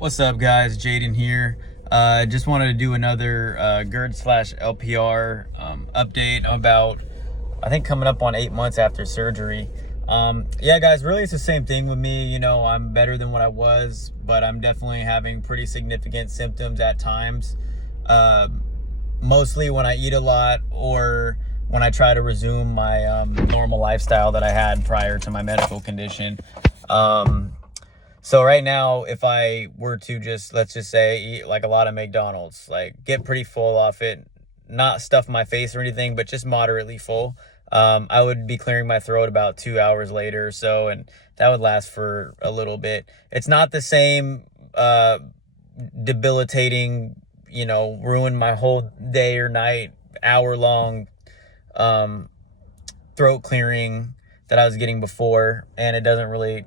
What's up, guys? Jaden here. Just wanted to do another Gerd slash LPR update about, I think, coming up on 8 months after surgery. Yeah, guys, really it's the same thing with me. You know, I'm better than what I was, but I'm definitely having pretty significant symptoms at times. Mostly when I eat a lot or when I try to resume my normal lifestyle that I had prior to my medical condition. So right now, if I were to just, let's just say, eat like a lot of McDonald's, like get pretty full off it, not stuff my face or anything, but just moderately full, I would be clearing my throat about 2 hours later or so, and that would last for a little bit. It's not the same debilitating, ruin my whole day or night, hour-long throat clearing that I was getting before, and it doesn't really...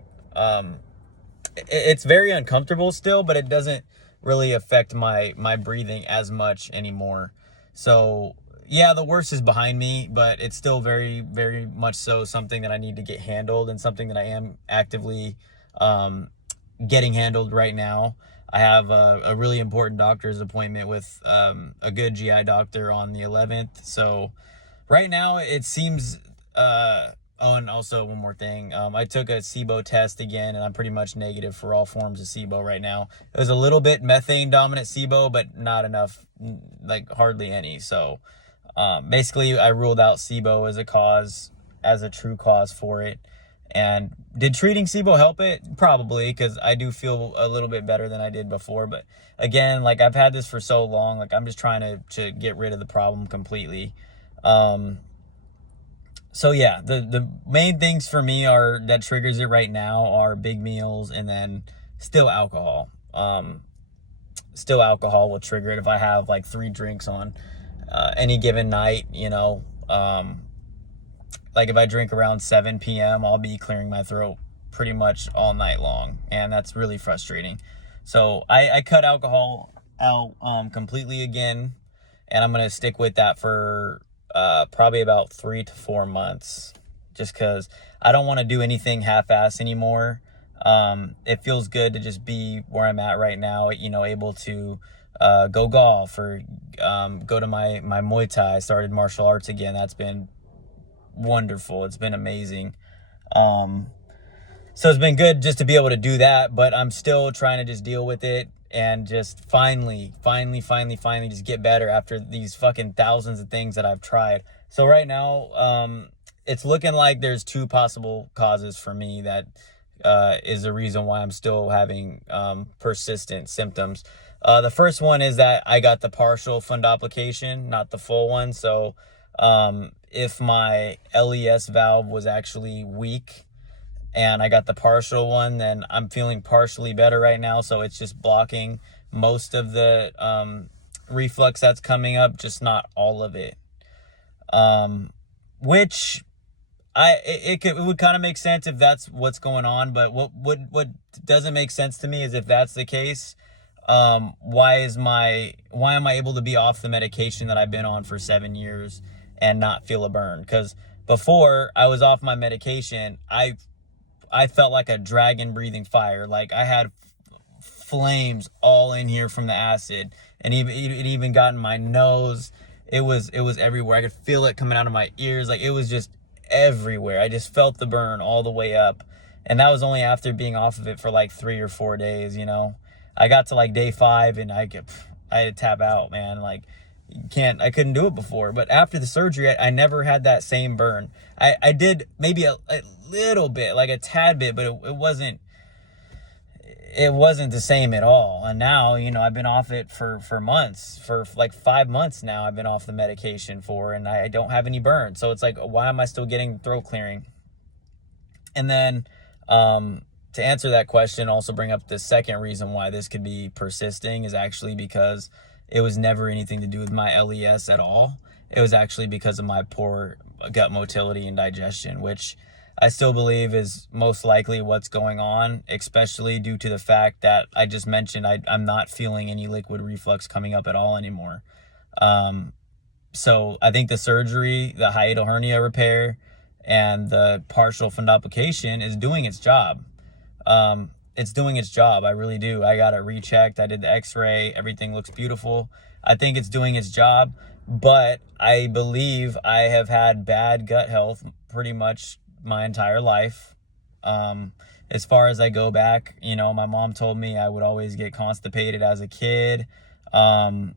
it's very uncomfortable still, but it doesn't really affect my breathing as much anymore. So yeah, the worst is behind me, but it's still very, very much so something that I need to get handled, and something that I am actively getting handled right now. I have a really important doctor's appointment with a good GI doctor on the 11th. So right now it seems oh, and also one more thing. I took a SIBO test again, and I'm pretty much negative for all forms of SIBO right now. It was a little bit methane dominant SIBO, but not enough, like hardly any. So basically I ruled out SIBO as a true cause for it. And did treating SIBO help it? Probably, because I do feel a little bit better than I did before. But again, like, I've had this for so long, like, I'm just trying to get rid of the problem completely. So yeah, the main things for me that triggers it right now are big meals, and then still alcohol. Still alcohol will trigger it if I have like 3 drinks on any given night, like if I drink around 7 p.m., I'll be clearing my throat pretty much all night long, and that's really frustrating. So I cut alcohol out completely again, and I'm going to stick with that for probably about 3 to 4 months, just because I don't want to do anything half-ass anymore. It feels good to just be where I'm at right now, able to go golf or go to my Muay Thai. I started martial arts again. That's been wonderful. It's been amazing. So it's been good just to be able to do that, but I'm still trying to just deal with it and just finally just get better after these fucking thousands of things that I've tried. So right now, it's looking like there's 2 possible causes for me that is the reason why I'm still having persistent symptoms. The first one is that I got the partial fundoplication, not the full one. So if my LES valve was actually weak and I got the partial one, then I'm feeling partially better right now. So it's just blocking most of the reflux that's coming up, just not all of it. Which it would kind of make sense if that's what's going on. But what doesn't make sense to me is, if that's the case, why am I able to be off the medication that I've been on for 7 years and not feel a burn? Because before I was off my medication, I felt like a dragon breathing fire. Like, I had flames all in here from the acid, and it even got in my nose. It was everywhere. I could feel it coming out of my ears. Like, it was just everywhere. I just felt the burn all the way up, and that was only after being off of it for like 3 or 4 days. I got to like day 5, and I had to tap out, man. Like, I couldn't do it before. But after the surgery, I never had that same burn. I did maybe a little bit, like a tad bit, but it wasn't the same at all. And now, I've been off it for months, for like 5 months now. I've been off the medication and I don't have any burn. So it's like, why am I still getting throat clearing? And then to answer that question, also bring up the second reason why this could be persisting is actually because it was never anything to do with my LES at all. It was actually because of my poor gut motility and digestion, which I still believe is most likely what's going on, especially due to the fact that I just mentioned I'm not feeling any liquid reflux coming up at all anymore. So I think the surgery, the hiatal hernia repair, and the partial fundoplication is doing its job. it's doing its job. I really do. I got it rechecked. I did the x-ray. Everything looks beautiful. I think it's doing its job, but I believe I have had bad gut health pretty much my entire life. As far as I go back, my mom told me I would always get constipated as a kid. I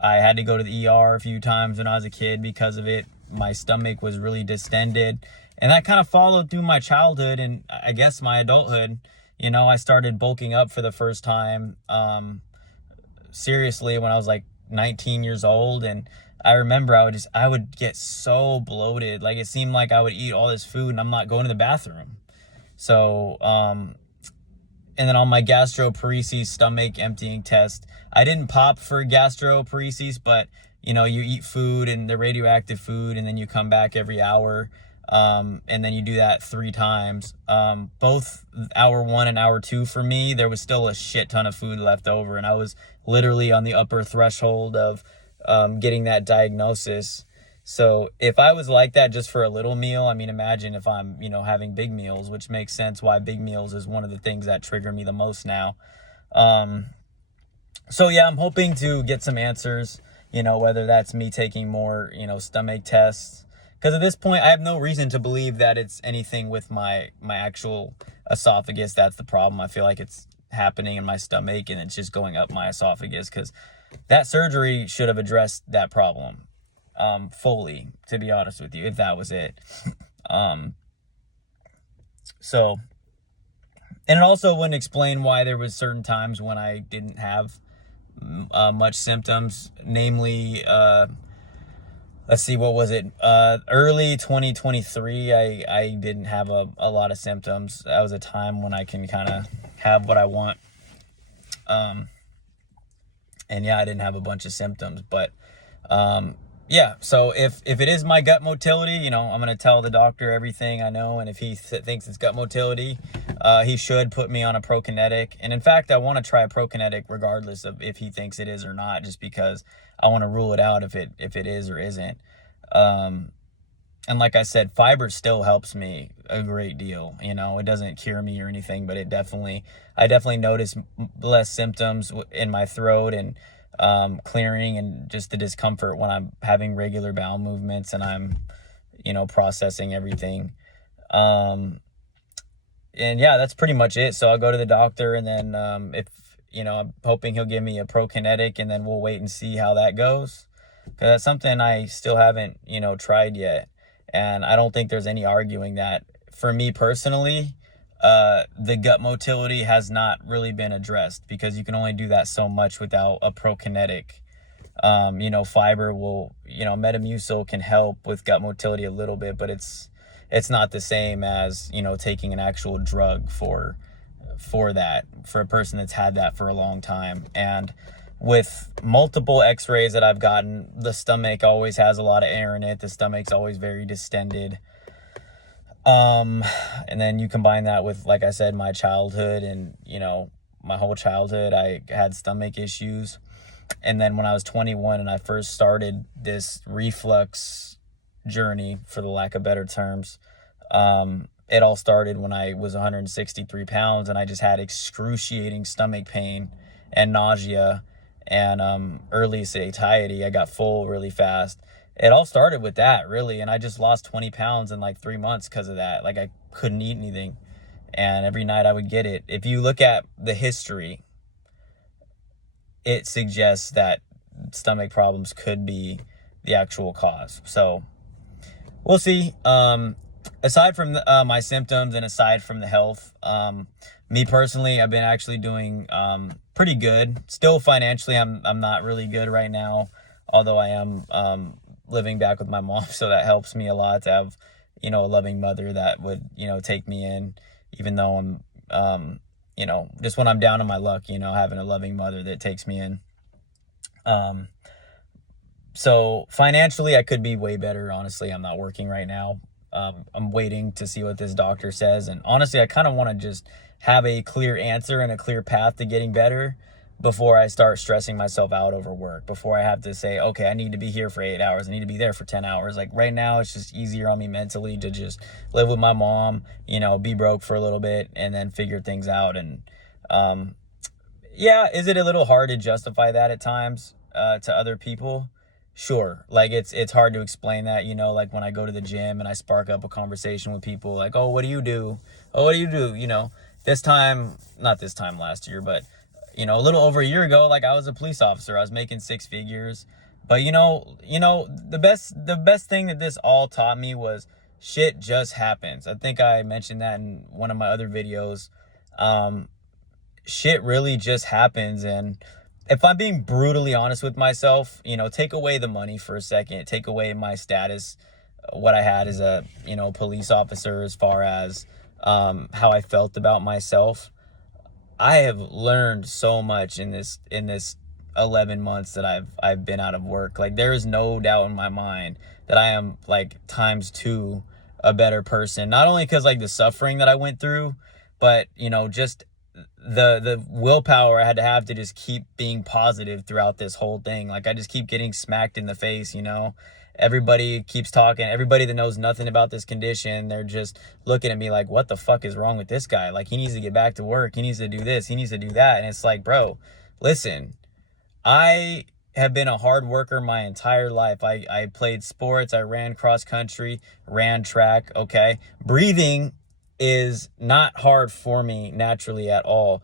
had to go to the ER a few times when I was a kid because of it. My stomach was really distended, and that kind of followed through my childhood and I guess my adulthood. I started bulking up for the first time, seriously, when I was like 19 years old. And I remember I would get so bloated. Like, it seemed like I would eat all this food and I'm not going to the bathroom. So, and then on my gastroparesis stomach emptying test, I didn't pop for gastroparesis, but you eat food and the radioactive food, and then you come back every hour. And then you do that 3 times. Both hour 1 and hour 2 for me, there was still a shit ton of food left over. And I was literally on the upper threshold of getting that diagnosis. So if I was like that just for a little meal, I mean, imagine if I'm, having big meals, which makes sense why big meals is one of the things that trigger me the most now. So yeah, I'm hoping to get some answers, whether that's me taking more, stomach tests. Because at this point, I have no reason to believe that it's anything with my actual esophagus that's the problem. I feel like it's happening in my stomach and it's just going up my esophagus, because that surgery should have addressed that problem fully, to be honest with you, if that was it. So, and it also wouldn't explain why there was certain times when I didn't have much symptoms, namely, let's see, what was it? Early 2023, I didn't have a lot of symptoms. That was a time when I can kind of have what I want. And yeah, I didn't have a bunch of symptoms, but yeah, so if it is my gut motility, I'm going to tell the doctor everything I know. And if he thinks it's gut motility, he should put me on a prokinetic. And in fact, I want to try a prokinetic regardless of if he thinks it is or not, just because I want to rule it out if it is or isn't. And like I said, fiber still helps me a great deal. It doesn't cure me or anything, but I definitely notice less symptoms in my throat and clearing, and just the discomfort when I'm having regular bowel movements and I'm, processing everything. And yeah, that's pretty much it. So I'll go to the doctor, and then if, I'm hoping he'll give me a prokinetic, and then we'll wait and see how that goes. Because that's something I still haven't, tried yet. And I don't think there's any arguing that, for me personally, the gut motility has not really been addressed, because you can only do that so much without a prokinetic. Fiber will, Metamucil can help with gut motility a little bit, but it's not the same as, taking an actual drug for that, for a person that's had that for a long time. And with multiple x-rays that I've gotten, the stomach always has a lot of air in it. The stomach's always very distended. And then you combine that with, like I said, my childhood, and, my whole childhood, I had stomach issues. And then when I was 21 and I first started this reflux journey, for the lack of better terms, it all started when I was 163 pounds and I just had excruciating stomach pain and nausea and early satiety. I got full really fast. It all started with that, really, and I just lost 20 pounds in like 3 months because of that. Like, I couldn't eat anything, and every night I would get it. If you look at the history, it suggests that stomach problems could be the actual cause. So we'll see. Aside from my symptoms and aside from the health, me personally, I've been actually doing pretty good. Still financially, I'm not really good right now, although I am living back with my mom, so that helps me a lot to have, a loving mother that would, take me in, even though I'm, just when I'm down on my luck, having a loving mother that takes me in. So financially, I could be way better. Honestly, I'm not working right now. I'm waiting to see what this doctor says. And honestly, I kind of want to just have a clear answer and a clear path to getting better before I start stressing myself out over work, before I have to say, okay, I need to be here for 8 hours. I need to be there for 10 hours. Like, right now, it's just easier on me mentally to just live with my mom, be broke for a little bit and then figure things out. And Yeah, is it a little hard to justify that at times to other people? Sure. Like it's hard to explain that, like when I go to the gym and I spark up a conversation with people like, "Oh, what do you do? Oh, what do you do?" This time, not this time last year, but a little over a year ago, like I was a police officer. I was making six figures. But the best thing that this all taught me was shit just happens. I think I mentioned that in one of my other videos. Um Shit really just happens. And if I'm being brutally honest with myself, take away the money for a second, take away my status, what I had as a, police officer, as far as how I felt about myself. I have learned so much in this 11 months that I've been out of work. Like there is no doubt in my mind that I am like times two a better person. Not only because like the suffering that I went through, but just the willpower I had to have to just keep being positive throughout this whole thing. Like I just keep getting smacked in the face. Everybody keeps talking. Everybody that knows nothing about this condition, they're just looking at me like, what the fuck is wrong with this guy? Like he needs to get back to work. He needs to do this. He needs to do that. And it's like, bro, listen, I have been a hard worker my entire life. I played sports. I ran cross country, ran track. Okay. Breathing is not hard for me naturally at all.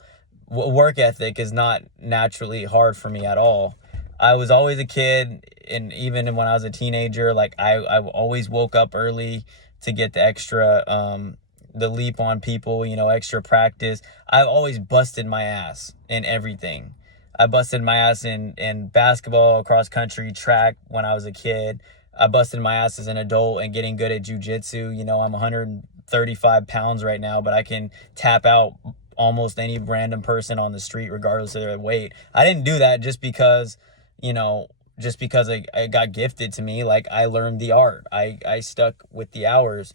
Work ethic is not naturally hard for me at all. I was always a kid, and even when I was a teenager, like I always woke up early to get the extra the leap on people, extra practice. I've always busted my ass in everything. I busted my ass in basketball, cross country, track when I was a kid. I busted my ass as an adult and getting good at jujitsu. I'm 135 pounds right now, but I can tap out almost any random person on the street regardless of their weight. I didn't do that just because it got gifted to me. Like I learned the art. I stuck with the hours.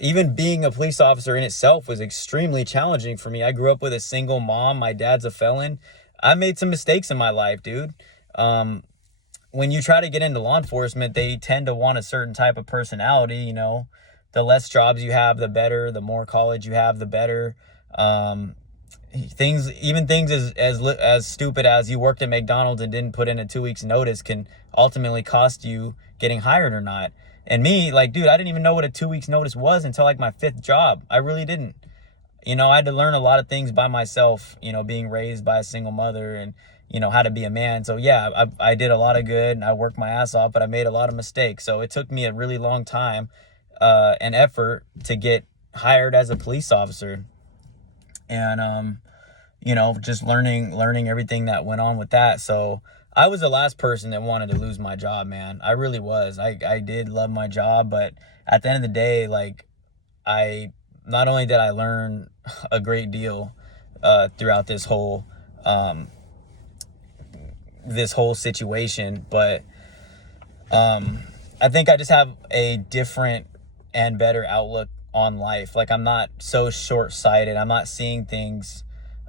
Even being a police officer in itself was extremely challenging for me. I grew up with a single mom. My dad's a felon. I made some mistakes in my life, dude. When you try to get into law enforcement, they tend to want a certain type of personality. The less jobs you have, the better. The more college you have, the better. Things as stupid as you worked at McDonald's and didn't put in a 2 weeks notice can ultimately cost you getting hired or not. And me, like, dude, I didn't even know what a 2 weeks notice was until like my fifth job. I really didn't. I had to learn a lot of things by myself, being raised by a single mother and, how to be a man. So yeah, I did a lot of good and I worked my ass off, but I made a lot of mistakes. So it took me a really long time and effort to get hired as a police officer. And, just learning everything that went on with that. So I was the last person that wanted to lose my job, man. I really was. I did love my job, but at the end of the day, like not only did I learn a great deal throughout this whole situation, but I think I just have a different and better outlook on life. Like I'm not so short-sighted. I'm not seeing things.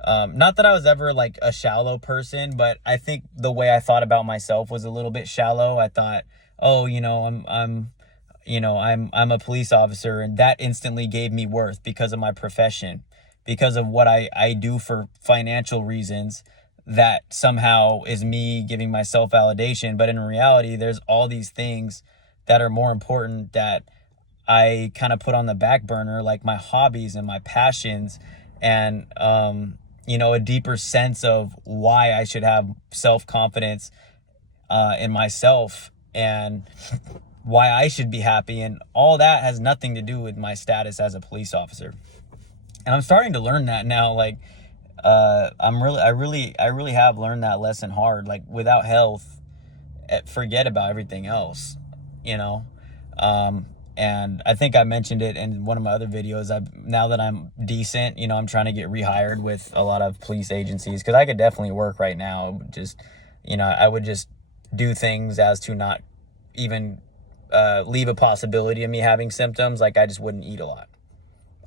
Not that I was ever like a shallow person, but I think the way I thought about myself was a little bit shallow. I thought, oh, I'm a police officer, and that instantly gave me worth because of my profession, because of what I do for financial reasons. That somehow is me giving myself validation. But in reality, there's all these things that are more important that I kind of put on the back burner, like my hobbies and my passions, and a deeper sense of why I should have self-confidence in myself and why I should be happy. And all that has nothing to do with my status as a police officer. And I'm starting to learn that now. Like I really have learned that lesson hard. Like without health, forget about everything else, you know? And I think I mentioned it in one of my other videos. Now that I'm decent, I'm trying to get rehired with a lot of police agencies, because I could definitely work right now. I would just do things as to not even leave a possibility of me having symptoms. Like I just wouldn't eat a lot.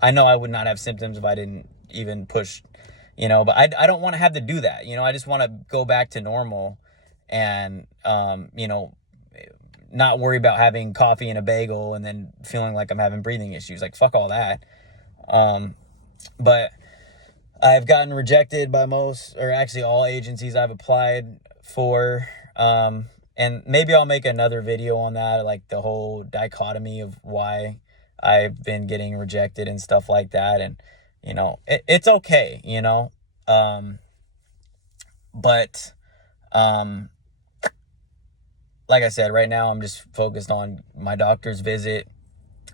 I know I would not have symptoms if I didn't even push, but I don't want to have to do that. I just want to go back to normal and, not worry about having coffee and a bagel and then feeling like I'm having breathing issues. Like fuck all that. But I've gotten rejected by most, or actually all agencies I've applied for. And maybe I'll make another video on that, like the whole dichotomy of why I've been getting rejected and stuff like that. And, it's okay, but, like I said, right now I'm just focused on my doctor's visit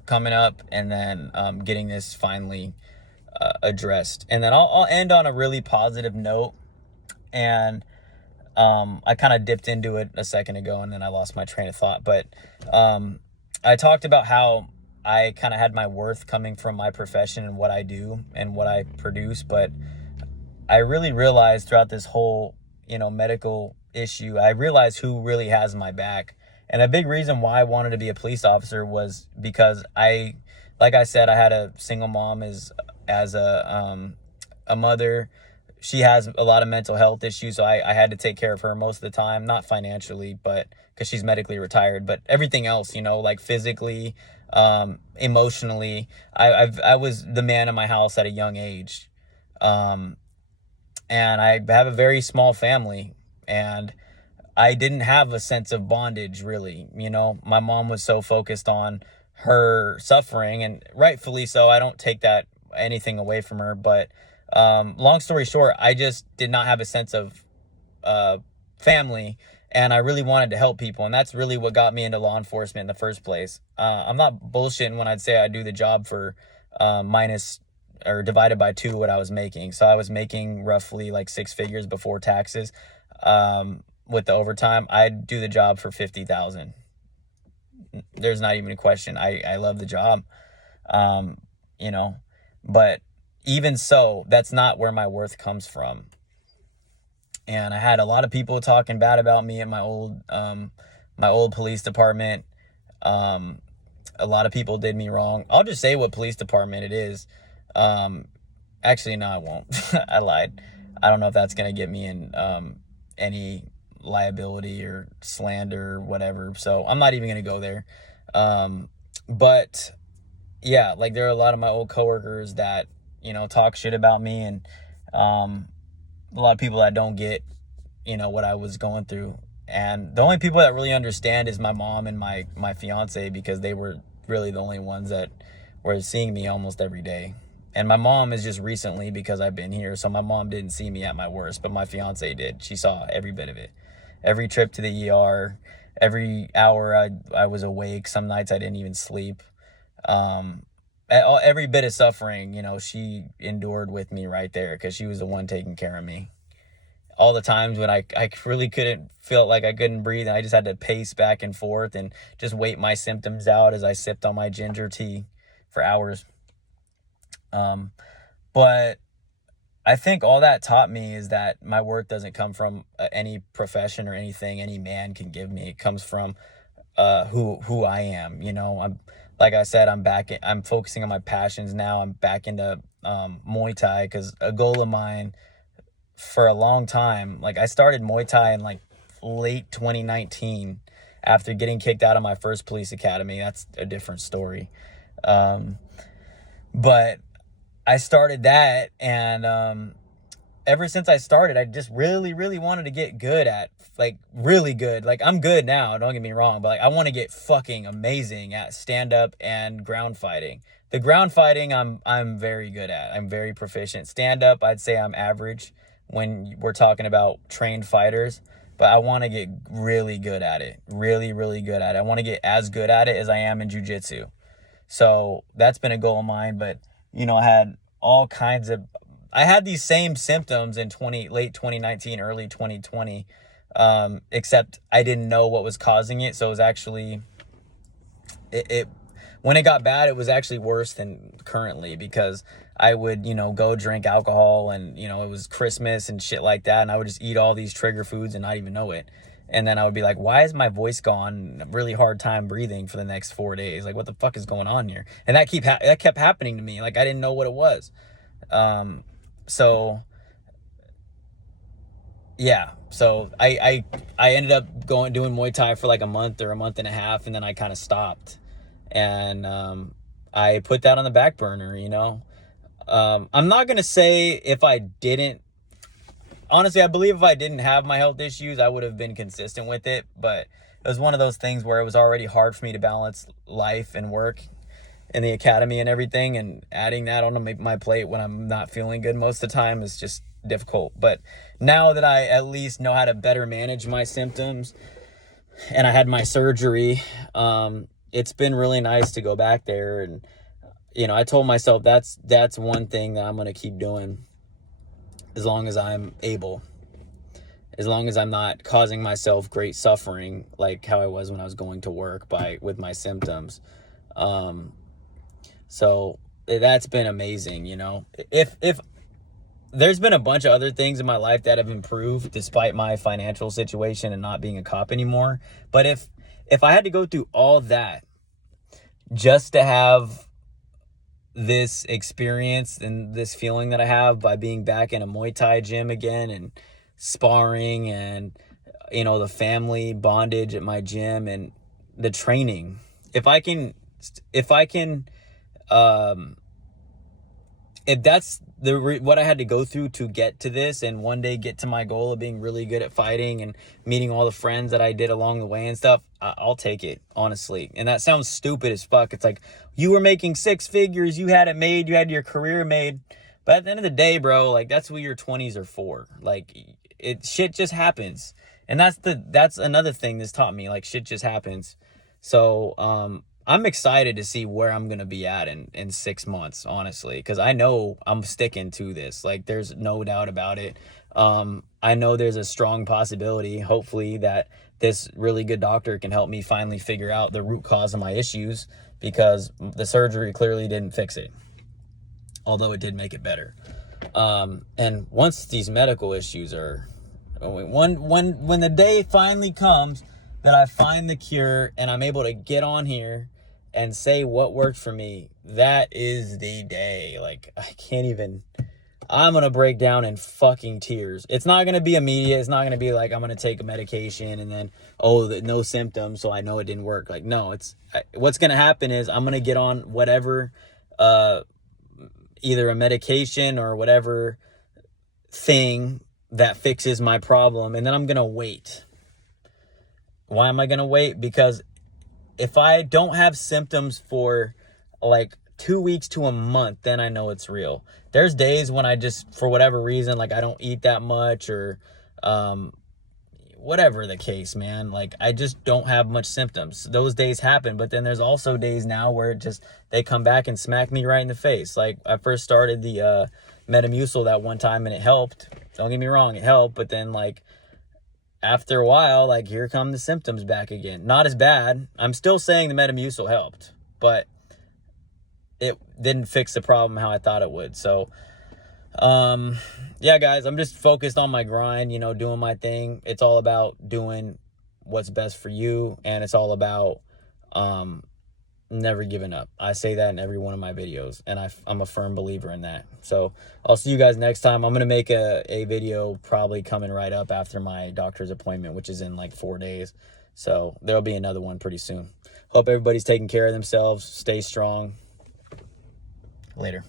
coming up, and then getting this finally addressed. And then I'll end on a really positive note. And I kind of dipped into it a second ago, and then I lost my train of thought. But I talked about how I kind of had my worth coming from my profession and what I do and what I produce. But I really realized throughout this whole, medical issue, I realized who really has my back. And a big reason why I wanted to be a police officer was because like I said, I had a single mom as a mother. She has a lot of mental health issues, so I had to take care of her most of the time, not financially, but because she's medically retired, but everything else, like physically, emotionally. I was the man in my house at a young age. And I have a very small family, and I didn't have a sense of bondage, really. My mom was so focused on her suffering, and rightfully so. I don't take that anything away from her, but long story short, I just did not have a sense of family, and I really wanted to help people, and that's really what got me into law enforcement in the first place. I'm not bullshitting when I'd say I do the job for minus or divided by 2 what I was making. So I was making roughly like 6 figures before taxes. With the overtime, I'd do the job for 50,000. There's not even a question. I love the job. But even so, that's not where my worth comes from. And I had a lot of people talking bad about me at my old police department. A lot of people did me wrong. I'll just say what police department it is. Actually, no, I won't. I lied. I don't know if that's going to get me in any liability or slander or whatever. So I'm not even going to go there. But yeah, like there are a lot of my old coworkers that, talk shit about me, and a lot of people that don't get, what I was going through. And the only people that really understand is my mom and my fiance, because they were really the only ones that were seeing me almost every day. And my mom is just recently, because I've been here, so my mom didn't see me at my worst, but my fiance did. She saw every bit of it. Every trip to the ER, every hour I was awake. Some nights I didn't even sleep. Every bit of suffering, she endured with me right there, because she was the one taking care of me. All the times when I really felt like I couldn't breathe, and I just had to pace back and forth and just wait my symptoms out as I sipped on my ginger tea for hours. But I think all that taught me is that my worth doesn't come from any profession or anything any man can give me. It comes from who I am. Like I said, I'm focusing on my passions now. I'm back into Muay Thai, because a goal of mine for a long time, like I started Muay Thai in like late 2019 after getting kicked out of my first police academy. That's a different story. But I started that, and ever since I started, I just really, really wanted to get good at, like, really good. Like, I'm good now, don't get me wrong, but like I want to get fucking amazing at stand-up and ground fighting. The ground fighting, I'm very good at. I'm very proficient. Stand-up, I'd say I'm average when we're talking about trained fighters, but I want to get really good at it. Really, really good at it. I want to get as good at it as I am in jiu-jitsu. So that's been a goal of mine. But I had these same symptoms in late 2019, early 2020, except I didn't know what was causing it. So it was actually, when it got bad, it was actually worse than currently, because I would, go drink alcohol, and, it was Christmas and shit like that, and I would just eat all these trigger foods and not even know it. And then I would be like, why is my voice gone? Really hard time breathing for the next 4 days. Like, what the fuck is going on here? And that kept happening to me. Like, I didn't know what it was. So yeah, so I ended up doing Muay Thai for like a month or a month and a half, and then I kind of stopped, and I put that on the back burner. I'm not going to say if I didn't, honestly, I believe if I didn't have my health issues, I would have been consistent with it. But it was one of those things where it was already hard for me to balance life and work in the academy and everything. And adding that on my plate when I'm not feeling good most of the time is just difficult. But now that I at least know how to better manage my symptoms and I had my surgery, it's been really nice to go back there. And, you know, I told myself that's one thing that I'm going to keep doing as long as I'm able, as long as I'm not causing myself great suffering like how I was when I was going to work with my symptoms. So that's been amazing. You know, if there's been a bunch of other things in my life that have improved despite my financial situation and not being a cop anymore. But if I had to go through all that just to have this experience and this feeling that I have by being back in a Muay Thai gym again and sparring and, you know, the family bondage at my gym and the training, if that's what I had to go through to get to this and one day get to my goal of being really good at fighting and meeting all the friends that I did along the way and stuff, I'll take it, honestly. And that sounds stupid as fuck. It's like, you were making 6 figures, you had it made, you had your career made. But at the end of the day, bro, like, that's what your 20s are for. Like, shit just happens. And that's another thing this taught me, like, shit just happens. So, I'm excited to see where I'm going to be at in 6 months, honestly, because I know I'm sticking to this. Like, there's no doubt about it. I know there's a strong possibility, hopefully, that this really good doctor can help me finally figure out the root cause of my issues, because the surgery clearly didn't fix it, although it did make it better. And once these medical issues are, when the day finally comes that I find the cure and I'm able to get on here and say what worked for me, that is the day. Like, I'm going to break down in fucking tears. It's not going to be immediate. It's not going to be like I'm going to take a medication and then, no symptoms, so I know it didn't work. Like, no, what's going to happen is I'm going to get on whatever, either a medication or whatever thing that fixes my problem, and then I'm going to wait. Why am I going to wait? Because if I don't have symptoms for like 2 weeks to a month, then I know it's real. There's days when I just, for whatever reason, like, I don't eat that much or whatever the case, man. Like, I just don't have much symptoms. Those days happen. But then there's also days now where they come back and smack me right in the face. Like, I first started the Metamucil that one time and it helped. Don't get me wrong, it helped. But then, like, after a while, like, here come the symptoms back again. Not as bad. I'm still saying the Metamucil helped, but it didn't fix the problem how I thought it would. So, yeah, guys, I'm just focused on my grind, doing my thing. It's all about doing what's best for you, and it's all about never giving up. I say that in every one of my videos, and I'm a firm believer in that. So I'll see you guys next time. I'm going to make a video probably coming right up after my doctor's appointment, which is in like 4 days. So there'll be another one pretty soon. Hope everybody's taking care of themselves. Stay strong. Later.